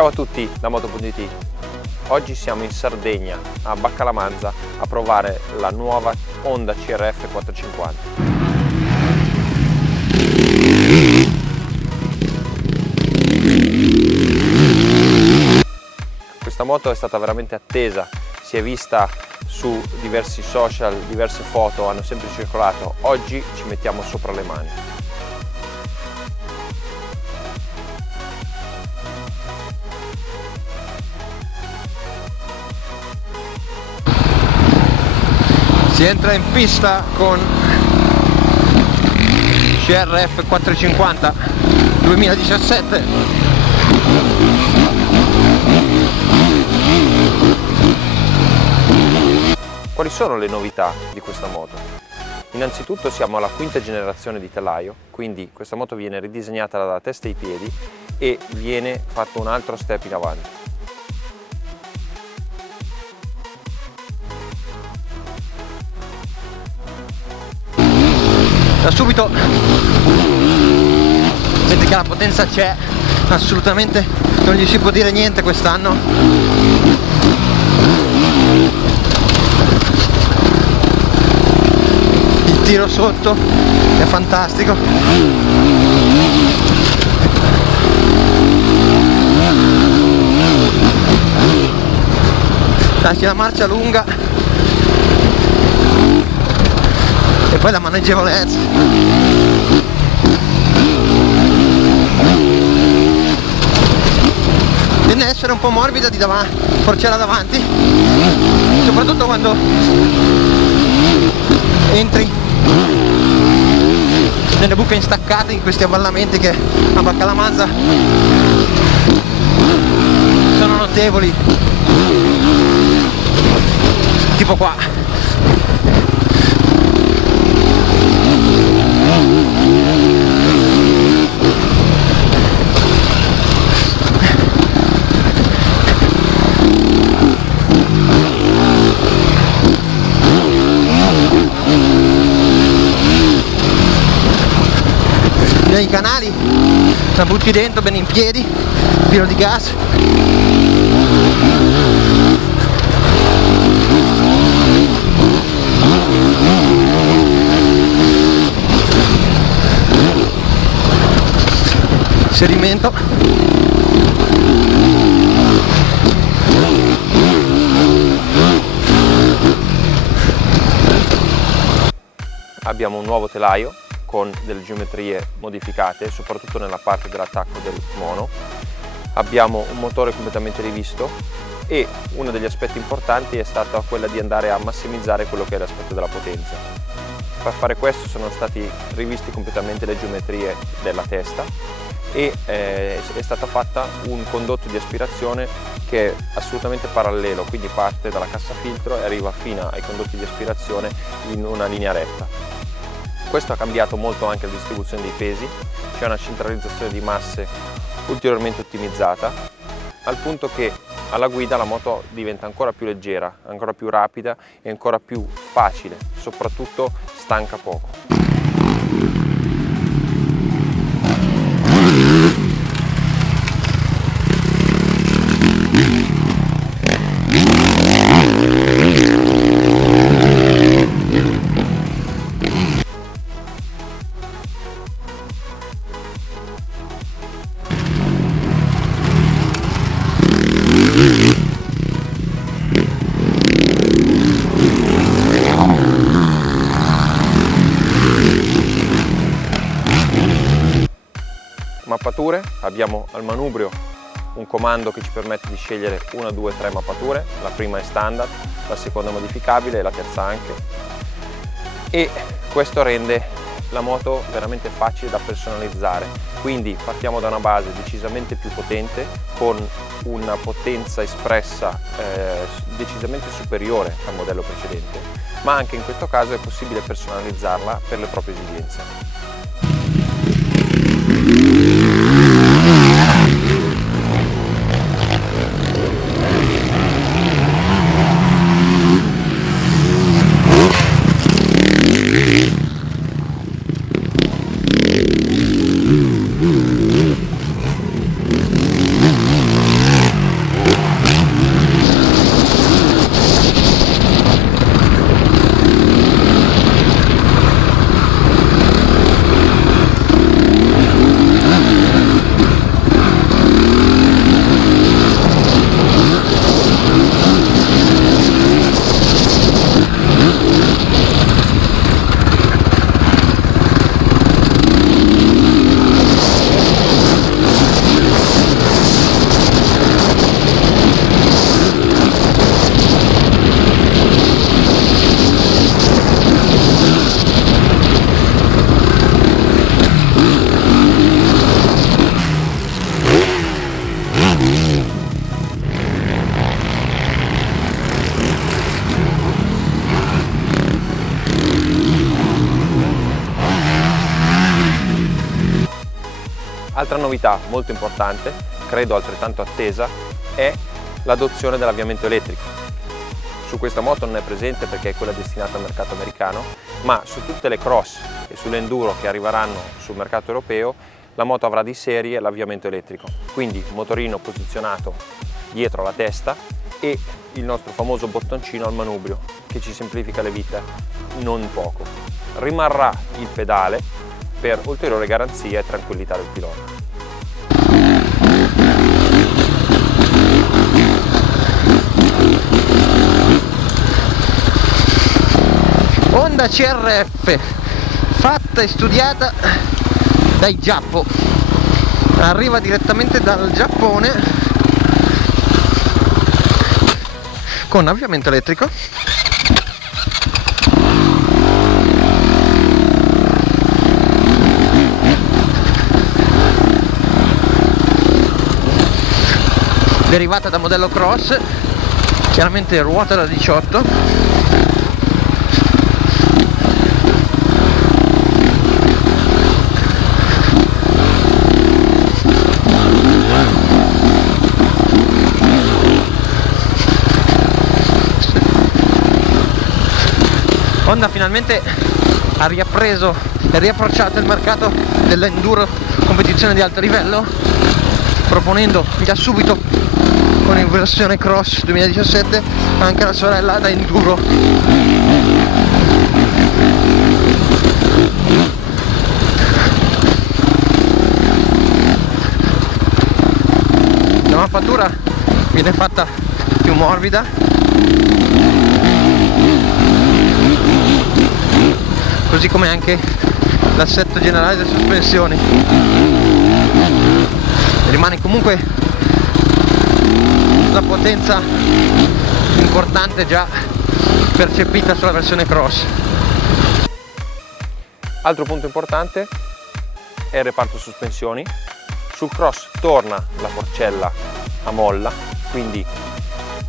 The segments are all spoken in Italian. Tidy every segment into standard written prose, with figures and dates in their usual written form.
Ciao a tutti da Moto.it. Oggi siamo in Sardegna, a Baccalamanza, a provare la nuova Honda CRF 450. Questa moto è stata veramente attesa, si è vista su diversi social, diverse foto hanno sempre circolato. Oggi ci mettiamo sopra le mani. Si entra in pista con CRF 450 2017. Quali sono le novità di questa moto? Innanzitutto siamo alla quinta generazione di telaio, quindi questa moto viene ridisegnata dalla testa ai piedi e viene fatto un altro step in avanti. Da subito vedete che la potenza c'è, assolutamente non gli si può dire niente quest'anno. Il tiro sotto è fantastico. Lasci la marcia lunga e poi la maneggevolezza. Tende a essere un po' morbida di davanti, forcella davanti, soprattutto quando entri nelle buche instaccate in questi avvallamenti che a Baccalamanza sono notevoli, tipo qua. I canali la butti dentro bene in piedi, pieno di gas. Inserimento. Abbiamo un nuovo telaio con delle geometrie modificate, soprattutto nella parte dell'attacco del mono. Abbiamo un motore completamente rivisto e uno degli aspetti importanti è stato quello di andare a massimizzare quello che è l'aspetto della potenza. Per fare questo sono stati rivisti completamente le geometrie della testa e è stata fatta un condotto di aspirazione che è assolutamente parallelo, quindi parte dalla cassa filtro e arriva fino ai condotti di aspirazione in una linea retta. Questo ha cambiato molto anche la distribuzione dei pesi, c'è una centralizzazione di masse ulteriormente ottimizzata, al punto che alla guida la moto diventa ancora più leggera, ancora più rapida e ancora più facile, soprattutto stanca poco. Mappature, abbiamo al manubrio un comando che ci permette di scegliere 1, 2, 3 mappature, la prima è standard, la seconda è modificabile e la terza anche, e questo rende la moto veramente facile da personalizzare, quindi partiamo da una base decisamente più potente con una potenza espressa decisamente superiore al modello precedente, ma anche in questo caso è possibile personalizzarla per le proprie esigenze. Altra novità molto importante, credo altrettanto attesa, è l'adozione dell'avviamento elettrico. Su questa moto non è presente perché è quella destinata al mercato americano, ma su tutte le cross e sulle enduro che arriveranno sul mercato europeo la moto avrà di serie l'avviamento elettrico, quindi motorino posizionato dietro la testa e il nostro famoso bottoncino al manubrio che ci semplifica le vite non poco. Rimarrà il pedale per ulteriore garanzia e tranquillità del pilota. Honda CRF, fatta e studiata dai Giappo, arriva direttamente dal Giappone con avviamento elettrico. Derivata da modello cross, chiaramente ruota da 18. Honda finalmente ha riappreso e riapprocciato il mercato dell'enduro competizione di alto livello, proponendo già subito con in versione cross 2017 anche la sorella da enduro. La mappatura viene fatta più morbida, così come anche l'assetto generale delle sospensioni. Rimane comunque la potenza importante già percepita sulla versione cross. Altro punto importante è il reparto sospensioni. Sul cross torna la forcella a molla, quindi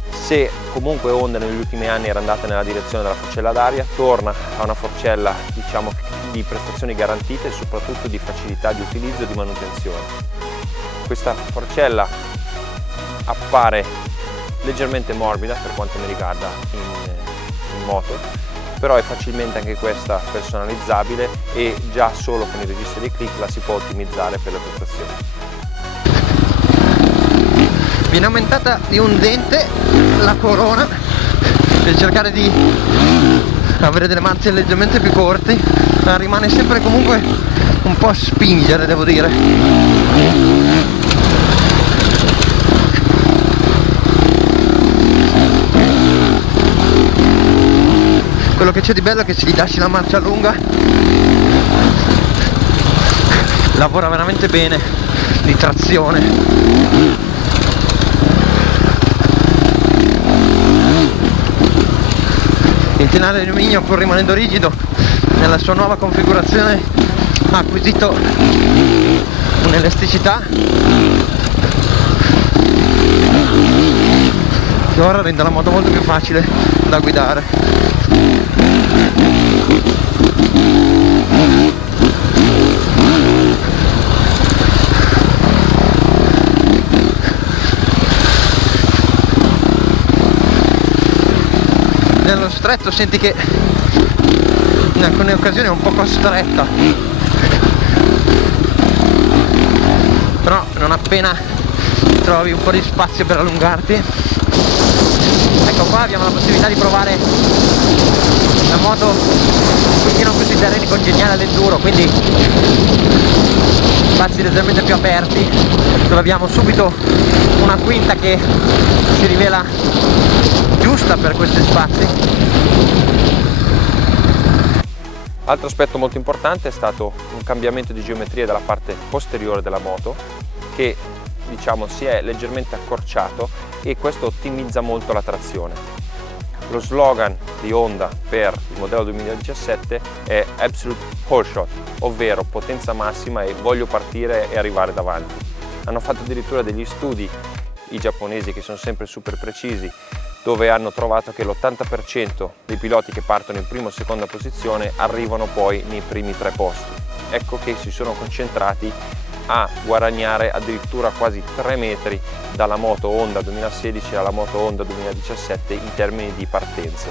se comunque Honda negli ultimi anni era andata nella direzione della forcella d'aria, torna a una forcella diciamo di prestazioni garantite e soprattutto di facilità di utilizzo e di manutenzione. Questa forcella appare leggermente morbida per quanto mi riguarda in moto, però è facilmente anche questa personalizzabile e già solo con i registri di click la si può ottimizzare per le prestazioni. Viene aumentata di un dente la corona per cercare di avere delle marce leggermente più corte, ma rimane sempre comunque un po' a spingere, devo dire. Quello che c'è di bello è che se gli lasci la marcia lunga lavora veramente bene di trazione. Il tenere di alluminio, pur rimanendo rigido, nella sua nuova configurazione ha acquisito un'elasticità che ora rende la moto molto più facile da guidare. Nello stretto senti che in alcune occasioni è un po' costretta, però non appena trovi un po' di spazio per allungarti, ecco qua abbiamo la possibilità di provare la moto un pochino più sui terreni congeniali all'enduro, quindi spazi leggermente più aperti, dove abbiamo subito una quinta che si rivela giusta per questi spazi. Altro aspetto molto importante è stato un cambiamento di geometria dalla parte posteriore della moto che diciamo si è leggermente accorciato e questo ottimizza molto la trazione. Lo slogan di Honda per il modello 2017 è Absolute Whole Shot, ovvero potenza massima e voglio partire e arrivare davanti. Hanno fatto addirittura degli studi i giapponesi che sono sempre super precisi, dove hanno trovato che l'80% dei piloti che partono in prima o seconda posizione arrivano poi nei primi 3 posti. Ecco che si sono concentrati a guadagnare addirittura quasi 3 metri dalla moto Honda 2016 alla moto Honda 2017 in termini di partenze,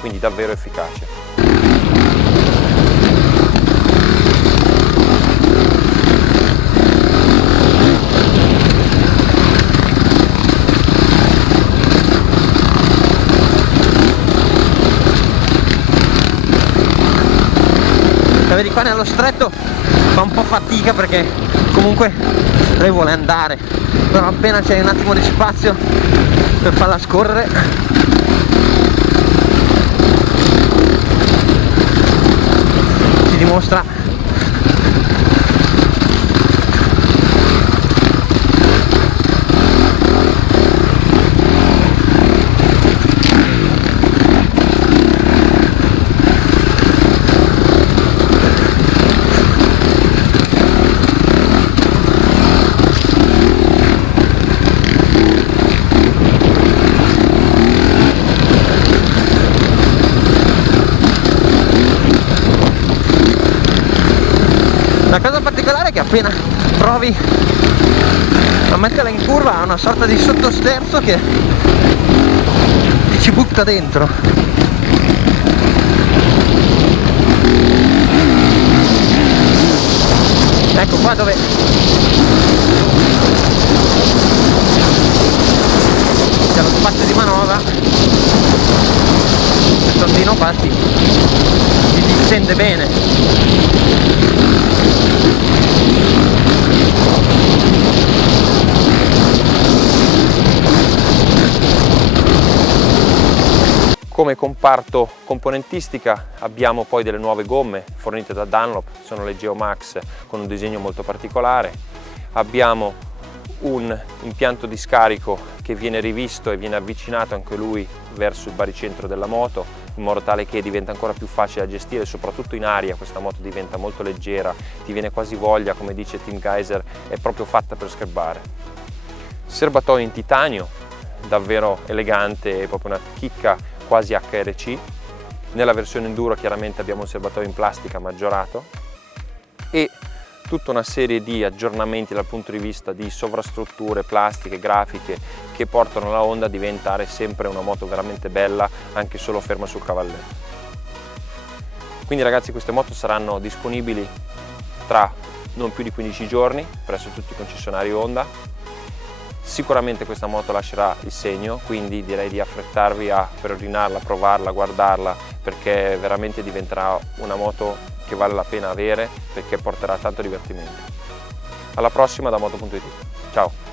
quindi davvero efficace. Vedi, qua nello stretto fa un po' fatica perché comunque lei vuole andare, però appena c'è un attimo di spazio per farla scorrere ti dimostra la cosa particolare è che appena provi a metterla in curva ha una sorta di sottosterzo che ti ci butta dentro. Ecco qua dove c'è lo spazio di manovra, il tondino qua si distende bene. Come comparto componentistica abbiamo poi delle nuove gomme fornite da Dunlop, sono le Geomax con un disegno molto particolare. Abbiamo un impianto di scarico che viene rivisto e viene avvicinato anche lui verso il baricentro della moto, in modo tale che diventa ancora più facile da gestire, soprattutto in aria questa moto diventa molto leggera, ti viene quasi voglia, come dice Tim Geiser, è proprio fatta per screbbare. Serbatoio in titanio, davvero elegante, è proprio una chicca quasi HRC. Nella versione enduro chiaramente abbiamo un serbatoio in plastica maggiorato e tutta una serie di aggiornamenti dal punto di vista di sovrastrutture, plastiche, grafiche che portano la Honda a diventare sempre una moto veramente bella anche solo ferma sul cavalletto. Quindi ragazzi, queste moto saranno disponibili tra non più di 15 giorni presso tutti i concessionari Honda. Sicuramente questa moto lascerà il segno, quindi direi di affrettarvi a preordinarla, provarla, guardarla, perché veramente diventerà una moto che vale la pena avere, perché porterà tanto divertimento. Alla prossima da Moto.it. Ciao!